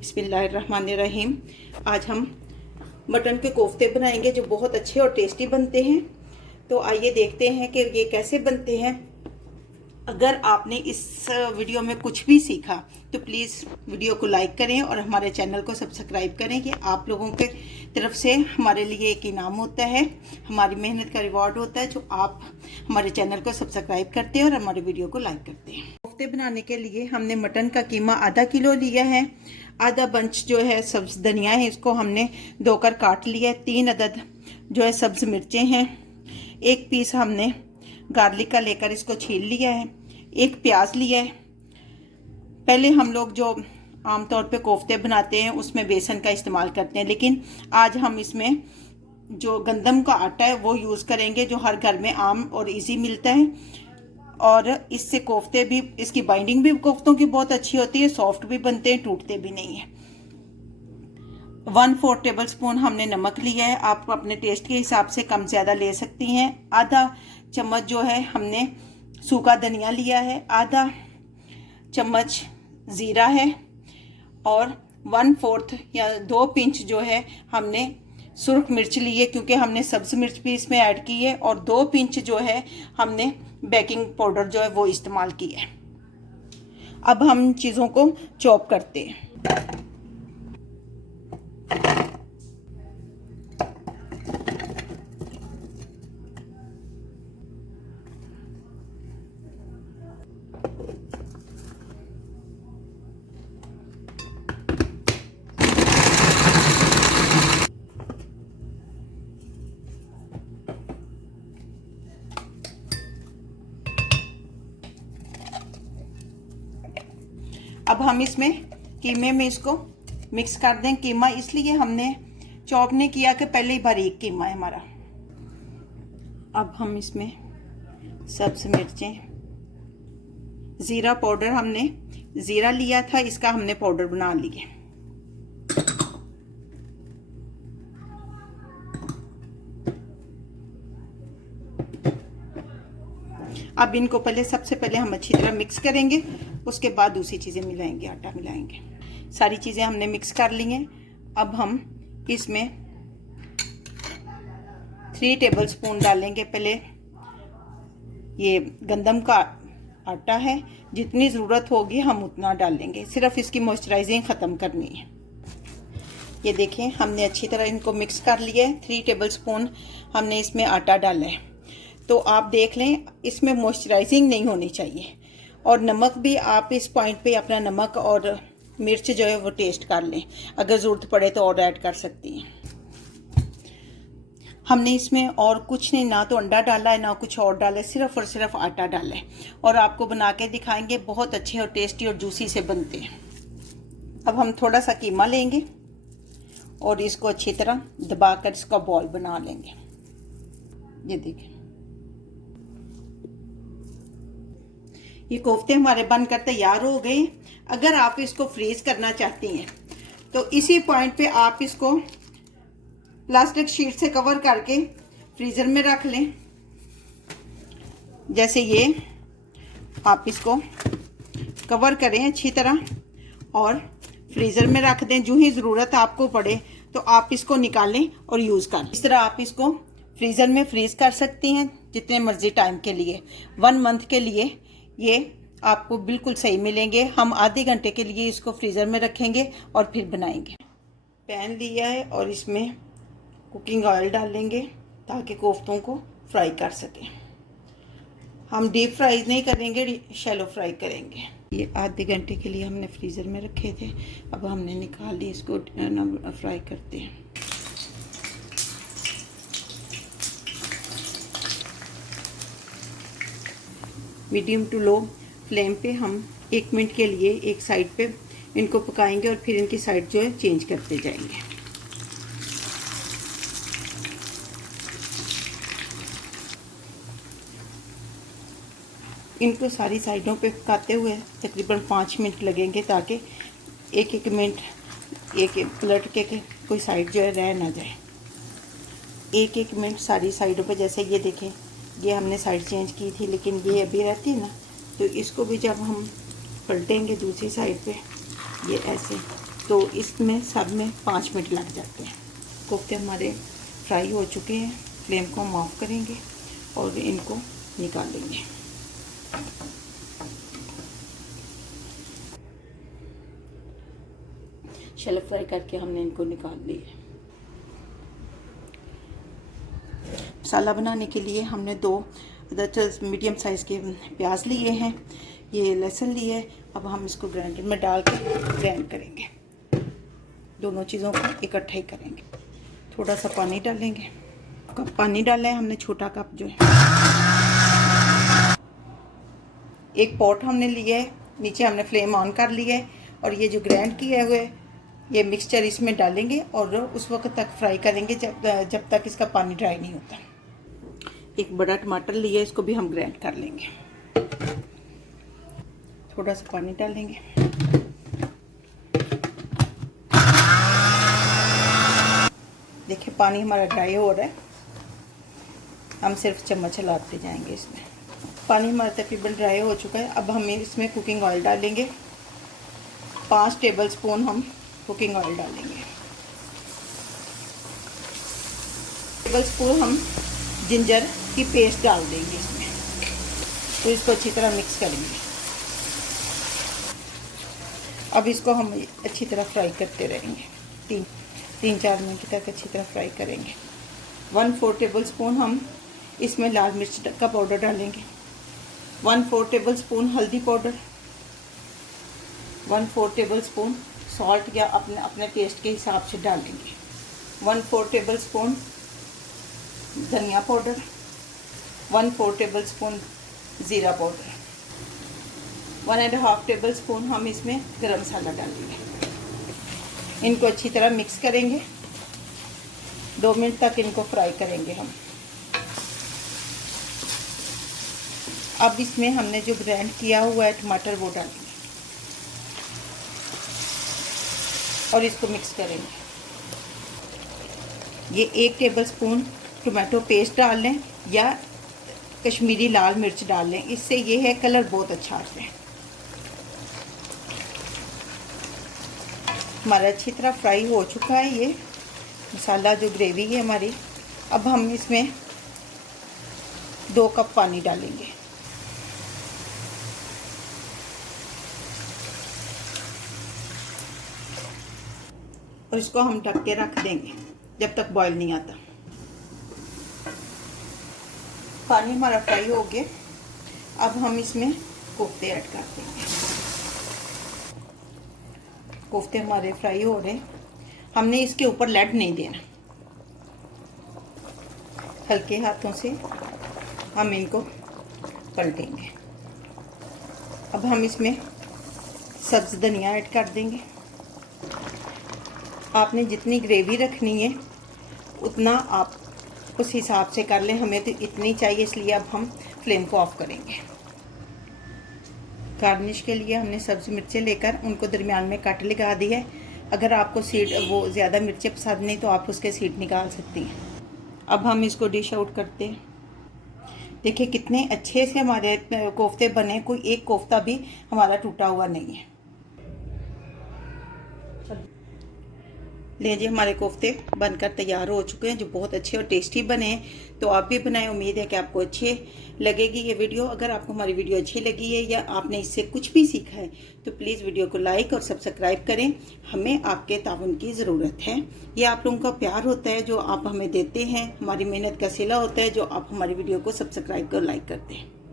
बिस्मिल्लाहिर्रहमानिर्रहीम। आज हम मटन के कोफ्ते बनाएंगे जो बहुत अच्छे और टेस्टी बनते हैं। तो आइए देखते हैं कि ये कैसे बनते हैं। अगर आपने इस वीडियो में कुछ भी सीखा तो प्लीज़ वीडियो को लाइक करें और हमारे चैनल को सब्सक्राइब करें कि आप लोगों के तरफ से हमारे लिए एक इनाम होता है, हमारी मेहनत का रिवॉर्ड होता है जो आप हमारे चैनल को सब्सक्राइब करते हैं और हमारे वीडियो को लाइक करते हैं। कोफ्ते बनाने के लिए हमने मटन का कीमा आधा किलो लिया है। आधा बंच जो है सब्ज धनिया है, इसको हमने धोकर काट लिया है। 3 अदद जो है सब्ज मिर्चें हैं। 1 पीस हमने गार्लिक का लेकर इसको छील लिया है। 1 प्याज लिया है। पहले हम लोग जो आमतौर पे कोफ्ते बनाते हैं उसमें बेसन का इस्तेमाल करते हैं, लेकिन आज हम इसमें जो गंदम का आटा है वो यूज़ करेंगे जो हर घर में आम और इजी मिलता है। और इससे कोफ्ते भी, इसकी बाइंडिंग भी कोफ्तों की बहुत अच्छी होती है, सॉफ्ट भी बनते हैं, टूटते भी नहीं है। 1/4 टेबल स्पून हमने नमक लिया है। आप अपने टेस्ट के हिसाब से कम ज़्यादा ले सकती हैं। आधा चम्मच जो है हमने सूखा धनिया लिया है। आधा चम्मच ज़ीरा है और 1/4 या 2 पिंच जो है हमने सुर्ख मिर्च ली है, क्योंकि हमने सब्ज़ मिर्च भी इसमें ऐड की है। और 2 पिंच जो है हमने बेकिंग पाउडर जो है वो इस्तेमाल की है। अब हम चीज़ों को चॉप करते हैं। अब हम इसमें कीमे में इसको मिक्स कर दें। कीमा इसलिए हमने चॉप नहीं किया कि पहले ही बारीक कीमा है हमारा। अब हम इसमें सब्ज मिर्चें, ज़ीरा पाउडर, हमने ज़ीरा लिया था, इसका हमने पाउडर बना लिया। अब इनको सबसे पहले हम अच्छी तरह मिक्स करेंगे, उसके बाद दूसरी चीज़ें मिलाएंगे, आटा मिलाएंगे। सारी चीज़ें हमने मिक्स कर ली हैं। अब हम इसमें 3 टेबल स्पून डालेंगे। पहले ये गंदम का आटा है, जितनी ज़रूरत होगी हम उतना डालेंगे, सिर्फ इसकी मॉइस्चराइजिंग ख़त्म करनी है। ये देखें, हमने अच्छी तरह इनको मिक्स कर लिया है। 3 टेबल स्पून हमने इसमें आटा डाला है। तो आप देख लें, इसमें मॉइस्चराइजिंग नहीं होनी चाहिए। और नमक भी आप इस पॉइंट पे अपना नमक और मिर्च जो है वो टेस्ट कर लें, अगर ज़रूरत पड़े तो और ऐड कर सकती हैं। हमने इसमें और कुछ नहीं, ना तो अंडा डाला है ना कुछ और डाला है, सिर्फ और सिर्फ आटा डाला है। और आपको बना के दिखाएंगे, बहुत अच्छे और टेस्टी और जूसी से बनते हैं। अब हम थोड़ा सा कीमा लेंगे और इसको अच्छी तरह दबाकर इसका बॉल बना लेंगे। ये देखिए, ये कोफ्ते हमारे बनकर तैयार हो गए। अगर आप इसको फ्रीज करना चाहती हैं तो इसी पॉइंट पे आप इसको प्लास्टिक शीट से कवर करके फ्रीज़र में रख लें। जैसे ये आप इसको कवर करें अच्छी तरह और फ्रीज़र में रख दें। जो ही ज़रूरत आपको पड़े तो आप इसको निकालें और यूज़ करें। इस तरह आप इसको फ्रीज़र में फ्रीज़ कर सकती हैं जितने मर्जी टाइम के लिए। 1 मंथ के लिए ये आपको बिल्कुल सही मिलेंगे। हम आधे घंटे के लिए इसको फ्रीज़र में रखेंगे और फिर बनाएंगे। पैन लिया है और इसमें कुकिंग ऑयल डालेंगे ताकि कोफ्तों को फ्राई कर सकें। हम डीप फ्राई नहीं करेंगे, शैलो फ्राई करेंगे। ये आधे घंटे के लिए हमने फ्रीज़र में रखे थे, अब हमने निकाल लिए, इसको फ्राई करते हैं। मीडियम टू लो फ्लेम पे हम 1 मिनट के लिए एक साइड पे इनको पकाएंगे और फिर इनकी साइड जो है चेंज करते जाएंगे। इनको सारी साइडों पे पकाते हुए तकरीबन 5 मिनट लगेंगे, ताकि एक मिनट एक पलट के कोई साइड जो है रह ना जाए। 1 मिनट सारी साइडों पे, जैसे ये देखें, ये हमने साइड चेंज की थी लेकिन ये अभी रहती है ना, तो इसको भी जब हम पलटेंगे दूसरी साइड पे, ये ऐसे तो इसमें सब में 5 मिनट लग जाते हैं। कोफ्ते हमारे फ्राई हो चुके हैं। फ्लेम को हम ऑफ करेंगे और इनको निकाल लेंगे। शैलो फ्राई करके हमने इनको निकाल लिया। मसाला बनाने के लिए हमने 2 मीडियम साइज़ के प्याज लिए हैं, ये लहसुन लिए। अब हम इसको ग्राइंडर में डाल के ग्राइंड करेंगे। दोनों चीज़ों को इकट्ठा ही करेंगे। थोड़ा सा पानी डालेंगे। कप पानी डाला है हमने, छोटा कप जो है। एक पॉट हमने लिया है, नीचे हमने फ्लेम ऑन कर लिया है और ये जो ग्राइंड किया हुआ है ये मिक्सचर इसमें डालेंगे और उस वक्त तक फ्राई करेंगे जब तक इसका पानी ड्राई नहीं होता। एक बड़ा टमाटर लिया, इसको भी हम ग्राइंड कर लेंगे। थोड़ा सा पानी डालेंगे। देखिए पानी हमारा ड्राई हो रहा है। हम सिर्फ चम्मच हिलाते जाएंगे इसमें। पानी हमारा तकरीबन ड्राई हो चुका है। अब हम इसमें कुकिंग ऑयल डालेंगे। 5 टेबल स्पून हम कुकिंग ऑयल डालेंगे। टेबल स्पून हम जिंजर की पेस्ट डाल देंगे इसमें। तो इसको अच्छी तरह मिक्स करेंगे। अब इसको हम अच्छी तरह फ्राई करते रहेंगे। 3-4 मिनट तक अच्छी तरह फ्राई करेंगे। 1/4 टेबल स्पून हम इसमें लाल मिर्च का पाउडर डालेंगे। 1/4 टेबल स्पून हल्दी पाउडर। 1/4 टेबल स्पून सॉल्ट या अपने टेस्ट के हिसाब से डालेंगे। 1/4 टेबल स्पून धनिया पाउडर। 1/4 टेबल स्पून ज़ीरा पाउडर। 1.5 टेबल स्पून हम इसमें गरम मसाला डालेंगे। इनको अच्छी तरह मिक्स करेंगे। 2 मिनट तक इनको फ्राई करेंगे हम। अब इसमें हमने जो ग्राइंड किया हुआ है टमाटर वो डालेंगे और इसको मिक्स करेंगे। ये 1 टेबल स्पून टमाटो पेस्ट डाल लें या कश्मीरी लाल मिर्च डाल लें, इससे ये है कलर बहुत अच्छा आता है। हमारा अच्छी तरह फ्राई हो चुका है ये मसाला, जो ग्रेवी है हमारी। अब हम इसमें 2 कप पानी डालेंगे। और इसको हम ढक के रख देंगे जब तक बॉईल नहीं आता। पानी हमारा फ्राई हो गया। अब हम इसमें कोफ्ते ऐड कर देंगे। कोफ्ते हमारे फ्राई हो रहे हैं। हमने इसके ऊपर लेड नहीं देना, हल्के हाथों से हम इनको पलटेंगे। अब हम इसमें सब्ज़ धनिया ऐड कर देंगे। आपने जितनी ग्रेवी रखनी है उतना आप उस हिसाब से कर लें। हमें तो इतनी चाहिए, इसलिए अब हम फ्लेम को ऑफ करेंगे। गार्निश के लिए हमने सब्ज़ी मिर्चें लेकर उनको दरमियान में कट लगा दी है। अगर आपको सीड वो ज़्यादा मिर्चें पसंद नहीं तो आप उसके सीड निकाल सकती हैं। अब हम इसको डिश आउट करते हैं। देखिए कितने अच्छे से हमारे कोफ्ते बने, कोई एक कोफ्ता भी हमारा टूटा हुआ नहीं है। लीजिए हमारे कोफ्ते बनकर तैयार हो चुके हैं, जो बहुत अच्छे और टेस्टी बने हैं। तो आप भी बनाएं। उम्मीद है कि आपको अच्छी लगेगी ये वीडियो। अगर आपको हमारी वीडियो अच्छी लगी है या आपने इससे कुछ भी सीखा है तो प्लीज़ वीडियो को लाइक और सब्सक्राइब करें। हमें आपके ताउन की ज़रूरत है। ये आप लोगों का प्यार होता है जो आप हमें देते हैं, हमारी मेहनत का सिला होता है जो आप हमारी वीडियो को सब्सक्राइब और लाइक करते हैं।